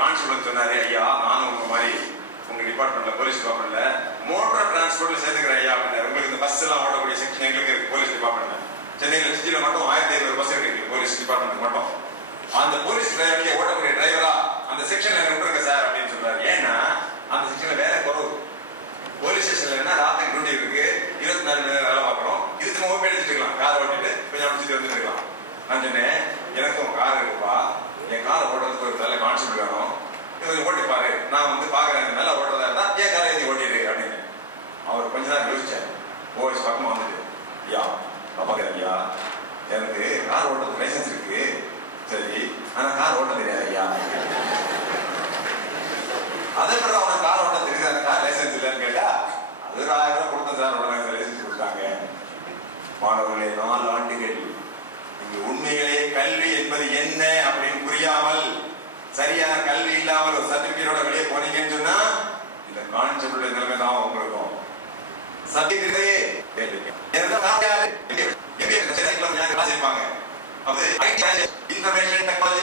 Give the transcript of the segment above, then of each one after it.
Constable சொன்னாரு, ஐயா நானும் உங்க மாதிரி உங்க டிபார்ட்மெண்ட்ல போலீஸ் டிபார்ட்மெண்ட்ல மோட்டார் டிரான்ஸ்போர்ட்ல சேர்த்துக்கிறேன் ஐயா அப்படின்னா. உங்களுக்கு இந்த பஸ் எல்லாம் ஓடக்கூடிய செக்ஷன் எங்களுக்கு இருக்கு போலீஸ் டிபார்ட்மெண்ட்ல. சென்னையில சிட்டியில மட்டும் 1500 பஸ் இருக்கு போலீஸ் டிபார்ட்மெண்ட் மட்டும். அந்த போலீஸ் டிரைவர்லயே ஓடக்கூடிய டிரைவரா அந்த செக்ஷன்ல விட்டுருங்க சார் அப்படின்னு சொல்றாரு. ஏன்னா அந்த செக்ஷன்ல வேலை குறவு. போலீஸ் ஸ்டேஷன்ல என்ன ராத்திரி டியூட்டி இருக்கு, 24 மணி நேரம் வேலை பார்க்கணும். இதுக்கு நம்ம எடுத்துட்டு இருக்கலாம், கார் ஓட்டிட்டு கொஞ்சம் முடிச்சுட்டு வந்துட்டு இருக்கலாம். நான் சொன்னேன், எனக்கும் கார் இருக்குப்பா, என் காரை ஓட்டுறதுக்கு ஒரு நல்ல கான்செப்ட் வேணும், கொஞ்சம் ஓட்டி பாரு, நான் வந்து பாக்குறேன் நல்லா ஓட்டுறதா இருந்தா என் காரை எழுதி ஓட்டிடு அப்படின்னு. அவர் கொஞ்ச நேரம் யோசிச்சேன். போலீஸ் பக்கமா வந்துட்டு, ஐயா பாப்பாக்கிறேன் ஐயா, எனக்கு கார் ஓட்டுறதுக்கு லைசன்ஸ் இருக்கு, சரி ஆனா கார் ஓட்ட தெரியாது ஐயா. அதே மாதிரி அவனுக்கு கார் ஓட்ட தெரியாது, கார் லைசன்ஸ் இல்லைன்னு கேட்டா அது 1000 ரூபாய் கொடுத்த சார் உடனே லைசன்ஸ் கொடுத்தாங்க. மாணவர்களே, 4 ஆண்டுகள் இங்கு உண்மையிலே கல்வி என்பது என்ன அப்படின்னு புரியாமல் சரியான கல்வி இல்லாமல் ஒரு சர்டிபிகேட்டோட வெளியே போனீங்கன்னு சொன்னா இந்த கான்செப்ட் நிலைமை தான் உங்களுக்கும். சர்டிபிகேட்டே இன்ஃபர்மேஷன் டெக்னாலஜி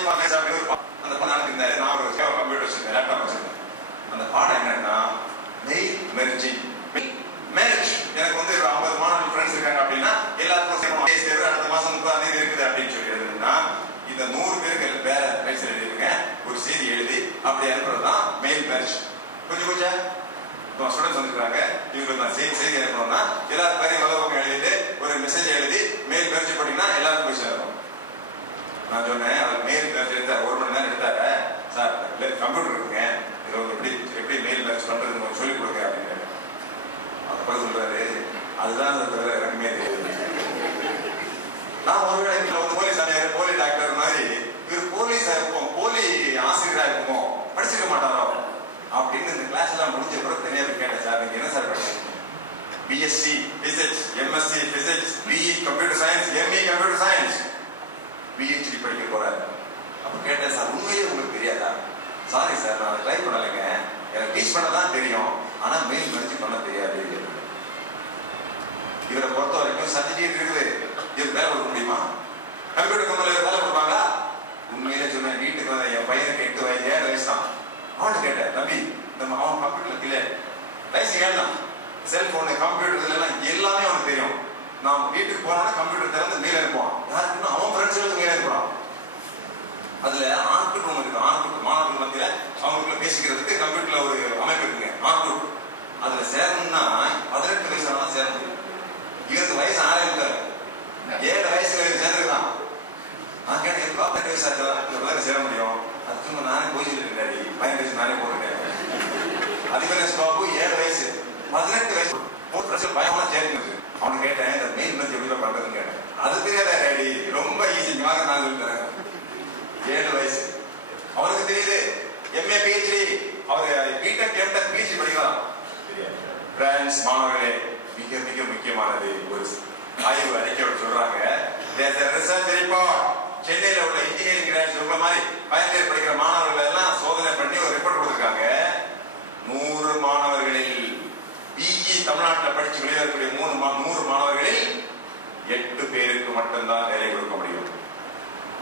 அந்த பாடம் நான் ஒரு கம்ப்யூட்டர் வச்சிருந்தேன், லேப்டாப் வச்சிருந்தேன். அந்த பாடம் என்னன்னா மெயில் மெர்ஜிங் மேரேஜ். எனக்கு வந்து 50 மாணவர்கள் ஃப்ரெண்ட்ஸ் இருக்காங்க அப்படின்னா எல்லாத்துக்கும் சேர்ந்து அடுத்த மாசம் 30 இருக்குது அப்படின்னு சொல்லி எழுதுனா இந்த 100 பேருக்கு வேற ரைட்ஸ் எழுதிருங்க, ஒரு செய்தி எழுதி அப்படி அனுப்புறதுதான் மெயில் மேரேஜ். கொஞ்சம் கொஞ்சம் ஸ்டூடெண்ட்ஸ் வந்துருக்காங்க, இவங்களுக்கு நான் செய்தி அனுப்பணும்னா எல்லாரும் பேரையும் வலப்பக்கம் எழுதிட்டு ஒரு மெசேஜ் எழுதி மெயில் மேரேஜ் போட்டீங்கன்னா எல்லாருக்கும் போய் சேரும். நான் சொன்னேன், அவர் மெயில் மேரேஜ் எடுத்தார், 1 மணி நேரம் எடுத்தாரு சார், கம்ப்யூட்டர் இருக்குங்க, எப்படி மெயில் மேரேஜ் பண்றதுன்னு சொல்லிக் கொடுங்க அப்படின்னு. அப்ப சொல்றாரு, அதுதான் எனக்குமே தெரியாது. நான் ஒருவேளை போலீஸ் அதிகாரி, போலி டாக்டர் மாதிரி இவர் போலீஸ் இருப்போம், போலி ஆசிரியரா இருப்போம், படிச்சிருக்க மாட்டாரோ அப்படின்னு இந்த கிளாஸ் எல்லாம் முடிஞ்ச பிறகு தனியா கேட்டேன், சார் நீங்க என்ன சார் படிச்சீங்க? BSc physics, MSc physics, BE computer science, ME computer science, PhD படிக்க போறாரு. அப்ப கேட்டேன், சார் உண்மையிலே உங்களுக்கு தெரியாதா? சாரி சார், நான் ட்ரை பண்ணலைங்க, எனக்கு டீச் பண்ணதான் தெரியும், ஆனா மெயில் மேரேஜ் பண்ண தெரியாது. இவரை பொறுத்த வரைக்கும் சர்டிபிகேட் இருக்குது, இது வேலை கொடுக்க முடியுமா? கம்ப்யூட்டர் கம்பெனில வேலை கொடுப்பாங்களா? உண்மையிலே சொன்னேன், வீட்டுக்கு வந்த என் பையனுக்கு 8 வயசு 7 வயசு தான். அவன்கிட்ட கேட்டேன், தம்பி நம்ம அவன் கம்ப்யூட்டர்ல கீழே வயசு 7 தான், செல்போனு கம்ப்யூட்டர் எல்லாம் எல்லாமே அவனுக்கு தெரியும். நான் வீட்டுக்கு போனோம்னா கம்ப்யூட்டர் திறந்து மெயில் அனுப்புவான், யாருக்குன்னா அவன் ஃப்ரெண்ட்ஸுக்கு மெயில் அனுப்புறான். அதுல ஆர்ட் ரூம் இருக்கு, ஆர்ட் மாணவர்கள் மத்தியில அவங்களுக்குள்ள பேசிக்கிறதுக்கு கம்ப்யூட்டர்ல ஒரு அமைப்பு இருக்குங்க, ஆர்ட். அதுல சேரணும்னா 18 வயசு ஆனா சேர முடியும். இவருக்கு வயசு 6 7 வயசுல சேர்ந்துருக்கான். நான் கேட்டேன், 18 வயசு ஆச்சு சேர முடியும்? அது சும்மா நானே போய் சொல்லிருக்கேன், 15 வயசு நானே போட்டுட்டேன். அதிபர் பாபு 7 வயசு 18 வயசு பயமா சேர்ந்து. அவனு கேட்டேன், இந்த மெயில் மேரேஜ் எப்படி பண்றதுன்னு கேட்டேன். அது தெரியாத டேடி, ரொம்ப ஈஸி, நான் சொல்லி தரேன். 7 வயசு அவருக்கு தெரியுது. எம்ஏ பிஹெச்டி, அவர் பிடெக் எம்டெக் பிஹெச்டி படிக்கலாம். பிரான்ஸ் மாணவர்களே, மிக மிக முக்கியமானது ஒரு ஆய்வு அறிக்கை சொல்றாங்க. ரிசர்ச் ரிப்போர்ட், சென்னையில உள்ள இன்ஜினியரிங் கிராஜுவேட்ஸ் உங்க மாதிரி பயன்பெற படிக்கிற மாணவர்கள் எல்லாம் சோதனை பண்ணி ஒரு ரிப்போர்ட் கொடுத்திருக்காங்க. 100 மாணவர்களில் பிஇ தமிழ்நாட்டில் படிச்சு வெளியேறக்கூடிய 100 மாணவர்களில் 8 பேருக்கு மட்டும்தான் வேலை கொடுக்க முடியும்.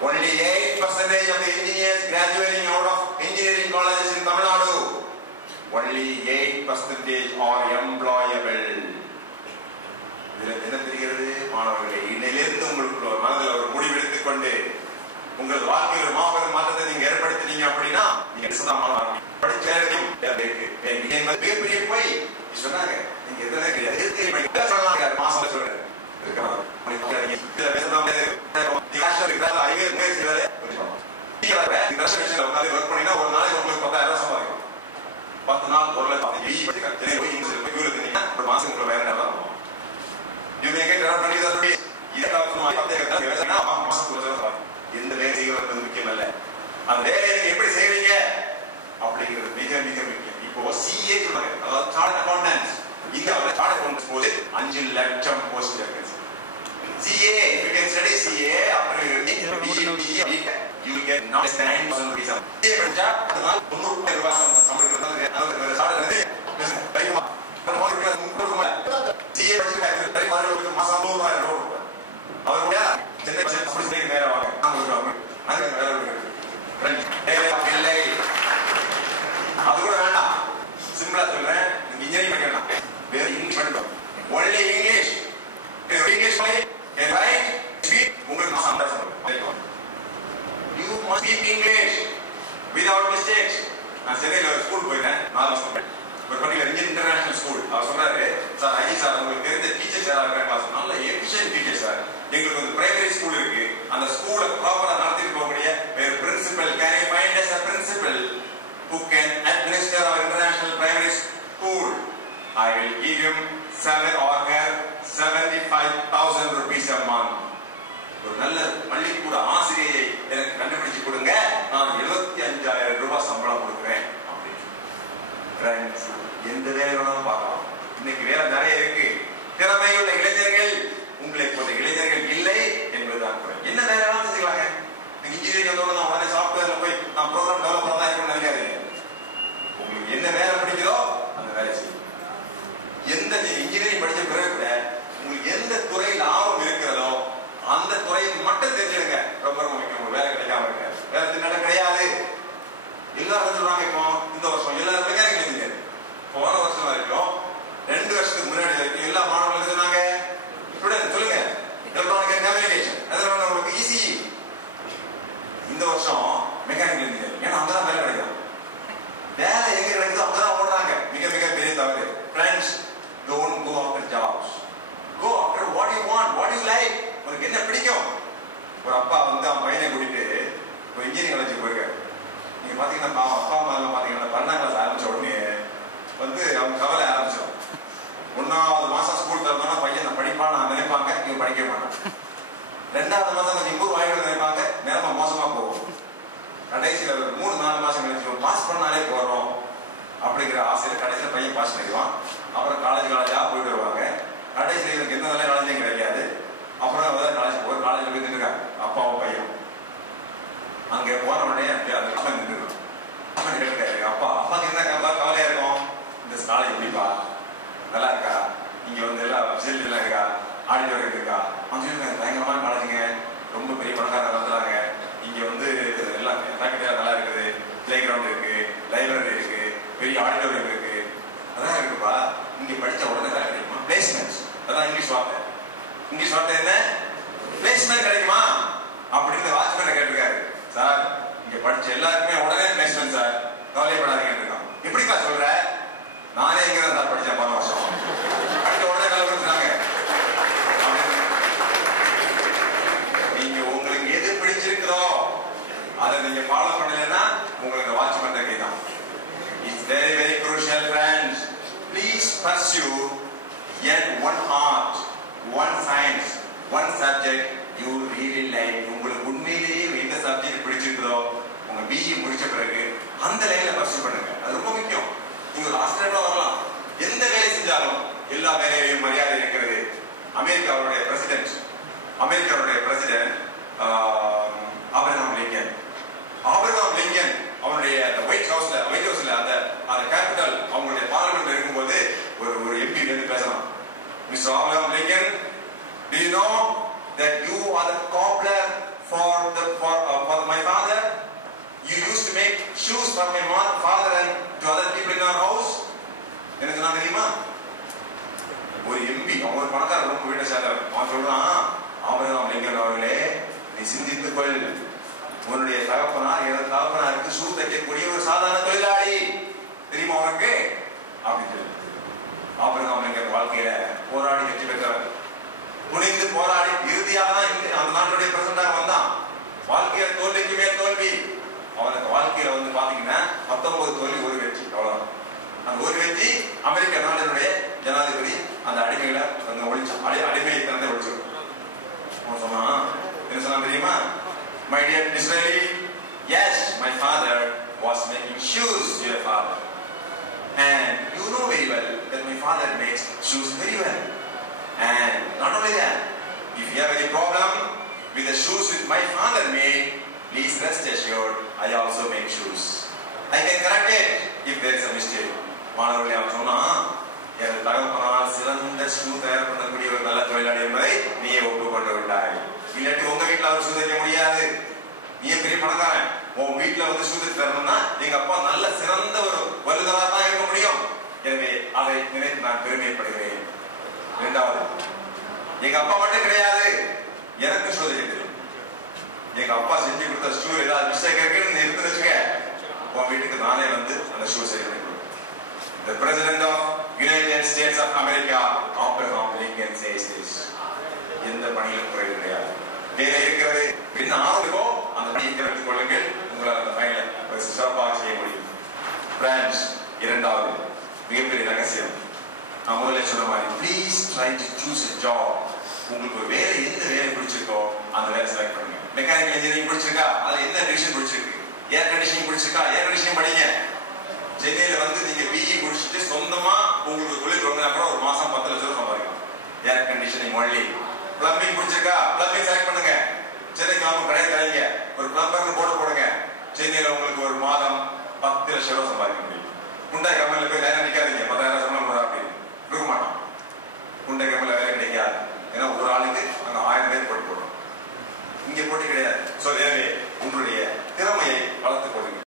Only 8% of the engineers graduating out of engineering colleges in Tamil Nadu, only 8% are employable. இதுல என்ன தெரிகிறது மாணவர்களே? இன்னிலிருந்து உங்களுக்கு மனதில் ஒரு முடிவெடுத்துக் கொண்டு உங்கள் வாழ்க்கையில் ஒரு மாபெரும் மாற்றத்தை நீங்க ஏற்படுத்தினீங்க அப்படின்னா நீங்க படிச்ச மிகப்பெரிய போய் சொன்னாங்க. நீங்க எதுவும் மாசம் சொல்றேன் ஒர்க் பண்ணினா ஒரு நாளைக்கு உங்களுக்கு 10,000 சம்பாதிக்கும். 10 நாள் 1 லட்சம் ஒரு மாசம் உங்களுக்கு வேற நேரம் இருக்கும். எந்த வேலை செய்வது முக்கியம் அல்ல, அந்த வேலையை எப்படி செய்வீங்க அப்படிங்கிறது மிக மிக முக்கியம். இப்போ சிஏ சொல்றாங்க, அதாவது சார்ட் அக்கவுண்டன்ஸ். இந்தியாவுல சார்ட் அக்கவுண்டன்ஸ் போது 5 லட்சம் post vacancy. CA, if you can study CA after BE, you will get not less than 9,000 rupees. CA படிச்சா அதனால 300 ரூபாய் சம்பளம். அது சார்ட் தெரியுமா? CA படிச்சு மாசம் 100,000 ரூபாய். அவர் கூட சென்னை அப்படி நேரம் வாங்க இல்லை. நான் சென்னையில ஒரு ஸ்கூல் போயிருந்தேன் 4 வருஷம். ஒரு பர்டிகுலர் இன்டர்நேஷனல் ஸ்கூல். அவர் சொல்றாரு, சார் ஐஜி சார் உங்களுக்கு தெரிஞ்ச டீச்சர்ஸ் யாராவது இருக்கிற கிளாஸ் நல்ல எஃபிஷியன்ட் டீச்சர் சார். எங்களுக்கு வந்து பிரைமரி ஸ்கூல் இருக்கு. அந்த ஸ்கூலை ப்ராப்பரா நடத்திட்டு போகக்கூடிய ஒரு principal can you find us a principal who can administer our international primary school? I will give him 7 or her 75,000 rupees a month. ஒரு நல்ல பள்ளிக்கூட ஆசிரியை எனக்கு கண்டுபிடிச்சு கொடுங்க, நான் 75,000 ரூபாய் சம்பளம் கொடுக்குறேன் அப்படின்னு. எந்த வேலை வேணாலும் பார்க்கலாம். இன்னைக்கு வேலை நிறைய இருக்கு. திறமையுள்ள இளைஞர்கள் உங்களை போன்ற இளைஞர்கள் இல்லை என்பதுதான் குறை. என்ன வேலை வேணாலும் செஞ்சுக்கலாங்க. இன்ஜினியரிங் வந்தோட நான் உடனே சாஃப்ட்வேர்ல போய் நான் ப்ரோக்ராம் டெவலப்பர் தான் இருக்கணும்னு நினைக்காதீங்க. உங்களுக்கு என்ன வேலை பிடிக்குதோ அந்த வேலை செய்யும். எந்த இன்ஜினியரிங் படிச்ச பிறகு கூட உங்களுக்கு எந்த துறையில் ஆர்வம் இருக்கிறதோ அந்த துறையை மட்டும் தெரிஞ்சிருங்க. ரொம்ப ரொம்ப முக்கியம். வேலை கிடைக்காம இருக்க வேலை திண்டாட்டம் கிடையாது. எல்லாரும் சொல்றாங்க இப்போ இந்த வருஷம் எல்லாரும் மெக்கானிக்கல் இன்ஜினியர். போன வருஷம் வரைக்கும் 2 வருஷத்துக்கு முன்னாடி வரைக்கும் எல்லா மாணவர்களும் சொன்னாங்க ஸ்டூடெண்ட் சொல்லுங்க எலக்ட்ரானிக் அண்ட் கம்யூனிகேஷன் அதெல்லாம் உங்களுக்கு ஈஸி. இந்த வருஷம் மெக்கானிக்கல் இன்ஜினியர். ஏன்னா அங்கதான் வேலை கிடைக்கும். வேலை எங்க கிடைக்குதோ அங்கதான் ஓடுறாங்க. மிக மிக பெரிய தவறு. Friends, don't go after jobs. Go after what you want, what you like. உங்களுக்கு என்ன பிடிக்கும். ஒரு அப்பா வந்து அவன் பையனை கூட்டிட்டு ஒரு இன்ஜினியரிங் காலேஜுக்கு போயிருக்காரு. நீங்க பாத்தீங்கன்னா அப்பா அம்மா எல்லாம் பாத்தீங்கன்னா 12ஆம் கிளாஸ் ஆரம்பிச்ச உடனே வந்து அவங்க கவலை ஆரம்பிச்சிடும். 1வது மாசம் ஸ்கூல் திறந்தோம்னா பையன் படிப்பான்னு நினைப்பாங்க, இவங்க படிக்க மாட்டாங்க. 2வது மாசம் கொஞ்சம் இம்ப்ரூவ் ஆகிடும் நினைப்பாங்க, நிலைமை மோசமா போகும். கடைசியில் 3-4 மாசம் கழிச்சு பாஸ் பண்ணாலே போறோம் அப்படிங்கிற ஆசையில கடைசியில் பையன் பாஸ் பண்ணிடுவான். அப்புறம் காலேஜா போயிட்டு வருவாங்க. கடைசியில் இவருக்கு எந்த நல்ல காலேஜும் கிடைக்காது. அப்புறம் காலேஜ் போய் காலேஜ்ல போய் நின்றுருக்காங்க அப்பாவும் பையன். அங்க போன உடனே அந்த நின்றுருக்கான். அப்பா அப்பாக்கு என்ன கவலையா இருக்கும், இந்த காலேஜ் எப்படிப்பா நல்லா இருக்கா, இங்க வந்து எல்லாம் ஃபெசிலிட்டி எல்லாம் இருக்கா, ஆடிட்டோரியம் இருக்கா. அவங்க சொல்லிருக்காங்க பயங்கரமான காலேஜுங்க, ரொம்ப பெரிய பணக்காரங்க வந்துடுறாங்க. இங்க வந்து எல்லாம் ஃபேக்கல்டி நல்லா இருக்குது, பிளே கிரவுண்ட் இருக்கு, லைப்ரரி இருக்கு, பெரிய ஆடிட்டோரியம் இருக்கு, அதான் இருக்குப்பா. இங்க படிச்ச உடனே வேலை கிடைக்குமா? பிளேஸ்மெண்ட். அதான் இங்கிலீஷ் வார்த்தை. இங்கிலீஷ் வார்த்தை என்ன? பிளேஸ்மெண்ட் கிடைக்குமா அப்படின்னு வாட்ச்மேன் கேட்டிருக்காரு. சார் இங்க படிச்ச எல்லாருக்குமே உடனே பிளேஸ்மெண்ட் சார், கவலைப்படாதீங்க இருக்கான். எப்படிப்பா சொல்ற? நானே எங்க தான் சார் படிச்சேன் 10 வருஷம், படிச்ச உடனே வேலை கொடுத்துட்டாங்க. நீங்க உங்களுக்கு எது பிடிச்சிருக்கிறோ அதை நீங்க ஃபாலோ பண்ணலன்னா உங்களுக்கு வாட்ச்மேன் கை தான். It's very very crucial friends. Please pursue yet one art, one science, one subject you really like. உங்களுக்கு உண்மையிலேயே எந்த சப்ஜெக்ட் பிடிச்சிருக்குதோ உங்க பிஇ முடிச்ச பிறகு அந்த லைன்ல பர்சூ பண்ணுங்க. அது ரொம்ப முக்கியம். நீங்க ஒரு ஆஸ்திரேலியா வரலாம், எந்த வேலை செஞ்சாலும் எல்லா வேலையிலும் மரியாதை இருக்கிறது. அமெரிக்காவுடைய பிரசிடென்ட் ஆபிரகாம் லிங்கன் அவனுடைய ஒயிட் ஹவுஸ்ல அந்த கேபிட்டல் அவங்களுடைய பார்லிமெண்ட் இருக்கும்போது ஒரு எம்பி வந்து பேசலாம். Mr. Abraham Lincoln, do you know that you are the cobbler for my father? You used to make shoes for my father and to other people in our house. எனக்கு நான் தெரியுமா? ஒரு MP அவன் ஒரு பணக்காரர் ரொம்ப வீட்டை சேர்ந்தவர். அவன் சொல்றான், ஆபிரகாம் லிங்கன் அவர்களே நீ சிந்தித்துக்கொள், உன்னுடைய தகப்பனார் எனது தகப்பனாருக்கு ஷூ தைக்கக்கூடிய ஒரு சாதாரண தொழிலாளி தெரியுமா உனக்கு அப்படின்னு சொல்லி. ஆபிரகாம் லிங்கன் வாழ்க்கையில போராடி வெற்றி பெற்றவர். துணிந்து போராடி இறுதியாக தான் அந்த நாட்டுடைய பிரசிடண்டாக வந்தான். வாழ்க்கையில தோல்விக்கு மேல் தோல்வி. அவனுக்கு வாழ்க்கையில வந்து பாத்தீங்கன்னா 19 தோல்வி 1 வெற்றி, அவ்வளவுதான். அந்த 1 வெற்றி அமெரிக்க நாட்டினுடைய ஜனாதிபதி அந்த அடிமைகளை வந்து ஒழிச்சான். அடிமையை திறந்து ஒழிச்சிருக்கும். அவன் சொன்னான், என்ன சொன்னா தெரியுமா? My dear Israeli, yes, my father was making shoes to your father. And you know very well that my father makes shoes very well. And not only that, if you have any problem with the shoes which my father made, please rest assured, I also make shoes. I can correct it if there is a mistake. மாணவர்களே, அவன் சொன்னா, எனது தகப்பனால் சிறந்த shoe தயார் பண்ணக்கூடிய ஒரு நல்ல தொழிலாளி என்பதை நீயே ஒப்புக்கொண்டு விட்டாய். இல்லாட்டி உங்க வீட்டுல அவர் ஷூ தைக்க முடியாது. நீ பெரிய பணக்காரன், உன் வீட்டுல வந்து ஷூ தைச்சு தரணும்னா எங்க அப்பா நல்ல சிறந்த ஒரு வல்லுநராக தான் இருக்க முடியும். எனவே அதை நினைத்து நான் பெருமைப்படுகிறேன். 2வது, எங்க அப்பா மட்டும் கிடையாது, எனக்கு ஷூ தைக்க தெரியும். எங்க அப்பா செஞ்சு கொடுத்த ஷூ ஏதாவது மிஸ்டேக் இருக்குன்னு இருந்து வச்சுக்க, உன் வீட்டுக்கு நானே வந்து The President of United States of America, Abraham Lincoln says this. எந்த பணியிலும் குறைவு கிடையாது. வேலை இருக்கிறது என்ன ஆரம்பிக்கோ அந்த பணியை வைத்துக் கொள்ளுங்கள். உங்களால் அந்த பணியை சிறப்பாக செய்ய முடியும். பிரான்ஸ் இரண்டாவது மிகப்பெரிய ரகசியம். நான் முதல்ல சொன்ன மாதிரி please try to choose a job. உங்களுக்கு ஒரு வேலை எந்த வேலை பிடிச்சிருக்கோ அந்த வேலை செலக்ட் பண்ணுங்க. மெக்கானிக்கல் இன்ஜினியரிங் பிடிச்சிருக்கா அது என்ன டிவிஷன் பிடிச்சிருக்கு, ஏர் கண்டிஷனிங் பிடிச்சிருக்கா ஏர் கண்டிஷனிங் படிங்க. சென்னையில வந்து நீங்க பிஇ முடிச்சுட்டு சொந்தமா உங்களுக்கு தொழில் தொடங்கினா கூட ஒரு மாசம் 10 லட்சம் சம்பாதிக்கலாம். Air conditioning only. பிளம்பிங் பிடிச்சிருக்கா பிளம்பிங் செலக்ட் பண்ணுங்க. சென்னைக்கு அவங்க கடை தரீங்க ஒரு பிளம்பர்னு போடுங்க. சென்னையில உங்களுக்கு ஒரு மாதம் 10 லட்சம் ரூபாய் சம்பாதிக்க முடியும். குண்டாய் கம்பெனில போய் லைனா நிக்காதீங்க 10,000 சம்பளம் வரும் அப்படின்னு இருக்க மாட்டோம். குண்டாய் கம்பெனில வேலை கிடைக்காது. ஏன்னா ஒரு ஆளுக்கு நாங்க 1000 பேர் போட்டி போடுறோம். இங்க போட்டி கிடையாது. சோ எனவே உங்களுடைய திறமையை வளர்த்துக் கொள்ளுங்க.